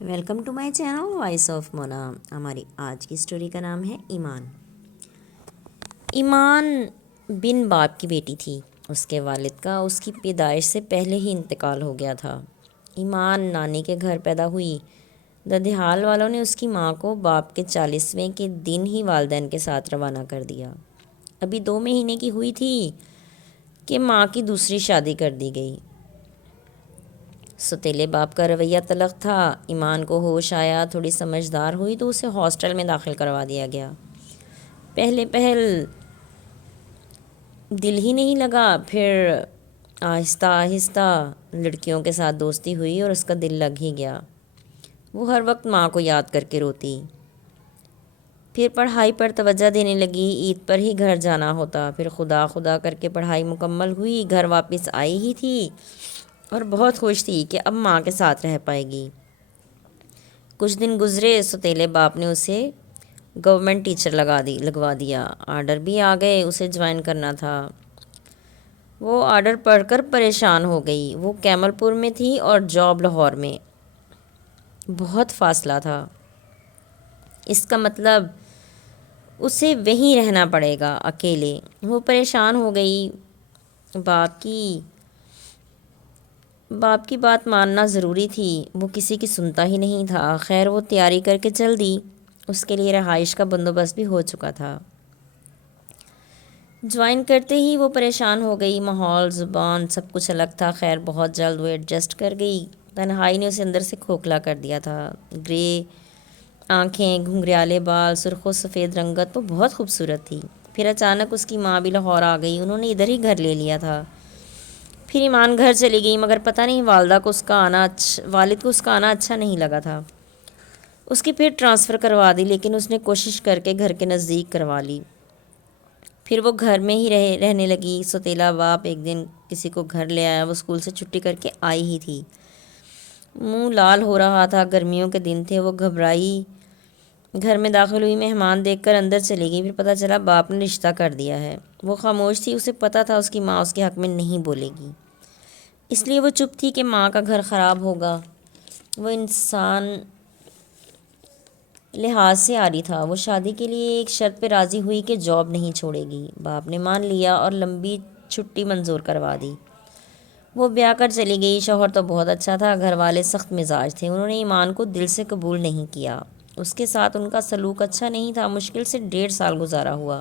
Welcome to my channel voice of Mona. ہماری آج کی اسٹوری کا نام ہے ایمان۔ ایمان بن باپ کی بیٹی تھی۔ اس کے والد کا اس کی پیدائش سے پہلے ہی انتقال ہو گیا تھا۔ ایمان نانی کے گھر پیدا ہوئی۔ ددھیال والوں نے اس کی ماں کو باپ کے 40ویں کے دن ہی والدین کے ساتھ روانہ کر دیا۔ ابھی 2 مہینے کی ہوئی تھی کہ ماں کی دوسری شادی کر دی گئی۔ ستیلے باپ کا رویہ تلخ تھا۔ ایمان کو ہوش آیا، تھوڑی سمجھدار ہوئی تو اسے ہاسٹل میں داخل کروا دیا گیا۔ پہل دل ہی نہیں لگا، پھر آہستہ آہستہ لڑکیوں کے ساتھ دوستی ہوئی اور اس کا دل لگ ہی گیا۔ وہ ہر وقت ماں کو یاد کر کے روتی۔ پھر پڑھائی پر توجہ دینے لگی، عید پر ہی گھر جانا ہوتا۔ پھر خدا خدا کر کے پڑھائی مکمل ہوئی، گھر واپس آئی ہی تھی اور بہت خوش تھی کہ اب ماں کے ساتھ رہ پائے گی۔ کچھ دن گزرے، ستیلے باپ نے اسے گورنمنٹ ٹیچر لگوا دیا۔ آرڈر بھی آ گئے، اسے جوائن کرنا تھا۔ وہ آرڈر پڑھ کر پریشان ہو گئی۔ وہ کیمل پور میں تھی اور جاب لاہور میں۔ بہت فاصلہ تھا۔ اس کا مطلب اسے وہیں رہنا پڑے گا اکیلے۔ وہ پریشان ہو گئی۔ باپ کی بات ماننا ضروری تھی، وہ کسی کی سنتا ہی نہیں تھا۔ خیر وہ تیاری کر کے چل دی۔ اس کے لیے رہائش کا بندوبست بھی ہو چکا تھا۔ جوائن کرتے ہی وہ پریشان ہو گئی۔ ماحول، زبان، سب کچھ الگ تھا۔ خیر بہت جلد وہ ایڈجسٹ کر گئی۔ تنہائی نے اسے اندر سے کھوکھلا کر دیا تھا۔ گرے آنکھیں، گھنگریالے بال، سرخ و سفید رنگت، وہ بہت خوبصورت تھی۔ پھر اچانک اس کی ماں بھی لاہور آ گئی۔ انہوں نے ادھر ہی گھر لے لیا تھا۔ پھر ایمان گھر چلی گئی، مگر پتہ نہیں والد کو اس کا آنا اچھا نہیں لگا تھا۔ اس کی پھر ٹرانسفر کروا دی، لیکن اس نے کوشش کر کے گھر کے نزدیک کروا لی۔ پھر وہ گھر میں ہی رہنے لگی۔ ستیلا باپ ایک دن کسی کو گھر لے آیا۔ وہ اسکول سے چھٹی کر کے آئی ہی تھی۔ منہ لال ہو رہا تھا، گرمیوں کے دن تھے۔ وہ گھبرائی، گھر میں داخل ہوئی، مہمان دیکھ کر اندر چلی گئی۔ پھر پتہ چلا باپ نے رشتہ کر دیا ہے۔ وہ خاموش تھی، اسے پتہ تھا اس کی ماں اس کے حق میں نہیں بولے گی، اس لیے وہ چپ تھی کہ ماں کا گھر خراب ہوگا۔ وہ انسان لحاظ سے عاری تھا۔ وہ شادی کے لیے ایک شرط پہ راضی ہوئی کہ جاب نہیں چھوڑے گی۔ باپ نے مان لیا اور لمبی چھٹی منظور کروا دی۔ وہ بیاہ کر چلی گئی۔ شوہر تو بہت اچھا تھا، گھر والے سخت مزاج تھے۔ انہوں نے ایمان کو دل سے قبول نہیں کیا۔ اس کے ساتھ ان کا سلوک اچھا نہیں تھا۔ مشکل سے 1.5 سال گزارا ہوا۔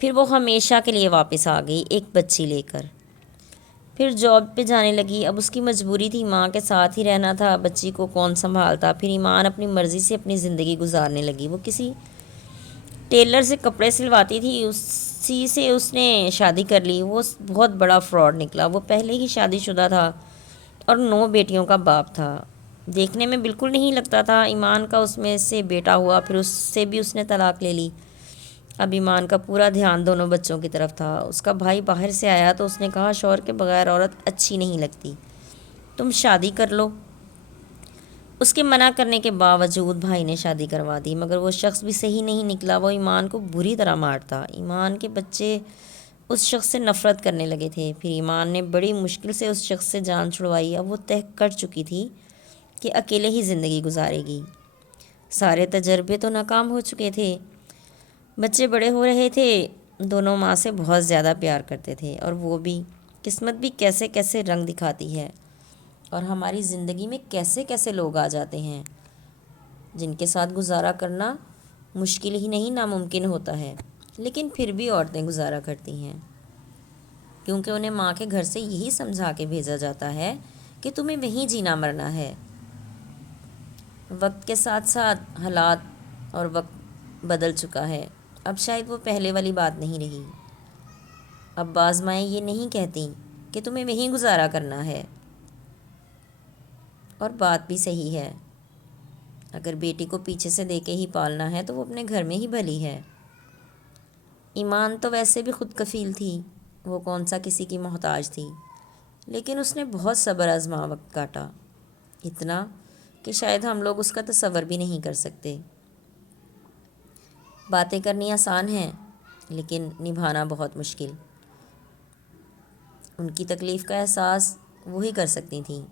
پھر وہ ہمیشہ کے لیے واپس آ گئی، ایک بچی لے کر۔ پھر جاب پہ جانے لگی۔ اب اس کی مجبوری تھی، ماں کے ساتھ ہی رہنا تھا۔ بچی کو کون سنبھالتا؟ پھر ایمان اپنی مرضی سے اپنی زندگی گزارنے لگی۔ وہ کسی ٹیلر سے کپڑے سلواتی تھی، اسی سے اس نے شادی کر لی۔ وہ بہت بڑا فراڈ نکلا۔ وہ پہلے ہی شادی شدہ تھا اور 9 بیٹیوں کا باپ تھا۔ دیکھنے میں بالکل نہیں لگتا تھا۔ ایمان کا اس میں سے بیٹا ہوا، پھر اس سے بھی اس نے طلاق لے لی۔ اب ایمان کا پورا دھیان دونوں بچوں کی طرف تھا۔ اس کا بھائی باہر سے آیا تو اس نے کہا، شوہر کے بغیر عورت اچھی نہیں لگتی، تم شادی کر لو۔ اس کے منع کرنے کے باوجود بھائی نے شادی کروا دی، مگر وہ شخص بھی صحیح نہیں نکلا۔ وہ ایمان کو بری طرح مارتا۔ ایمان کے بچے اس شخص سے نفرت کرنے لگے تھے۔ پھر ایمان نے بڑی مشکل سے اس شخص سے جان چھڑوائی۔ اب وہ طے کر چکی تھی کہ اکیلے ہی زندگی گزارے گی۔ سارے تجربے تو ناکام ہو چکے تھے۔ بچے بڑے ہو رہے تھے۔ دونوں ماں سے بہت زیادہ پیار کرتے تھے، اور وہ بھی قسمت بھی کیسے کیسے رنگ دکھاتی ہے، اور ہماری زندگی میں کیسے کیسے لوگ آ جاتے ہیں جن کے ساتھ گزارا کرنا مشکل ہی نہیں ناممکن ہوتا ہے، لیکن پھر بھی عورتیں گزارا کرتی ہیں، کیونکہ انہیں ماں کے گھر سے یہی سمجھا کے بھیجا جاتا ہے کہ تمہیں وہیں جینا مرنا ہے۔ وقت کے ساتھ ساتھ حالات اور وقت بدل چکا ہے۔ اب شاید وہ پہلے والی بات نہیں رہی۔ اب بعض مائیں یہ نہیں کہتی کہ تمہیں وہیں گزارا کرنا ہے، اور بات بھی صحیح ہے۔ اگر بیٹی کو پیچھے سے دے کے ہی پالنا ہے تو وہ اپنے گھر میں ہی بھلی ہے۔ ایمان تو ویسے بھی خود کفیل تھی، وہ کون سا کسی کی محتاج تھی، لیکن اس نے بہت صبر آزما وقت کاٹا، اتنا کہ شاید ہم لوگ اس کا تصور بھی نہیں کر سکتے۔ باتیں کرنی آسان ہیں، لیکن نبھانا بہت مشکل۔ ان کی تکلیف کا احساس وہی کر سکتی تھیں۔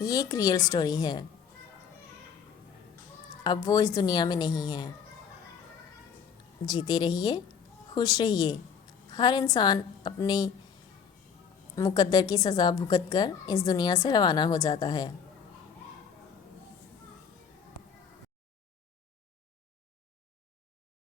یہ ایک ریئل سٹوری ہے، اب وہ اس دنیا میں نہیں ہے۔ جیتے رہیے، خوش رہیے۔ ہر انسان اپنی مقدر کی سزا بھگت کر اس دنیا سے روانہ ہو جاتا ہے۔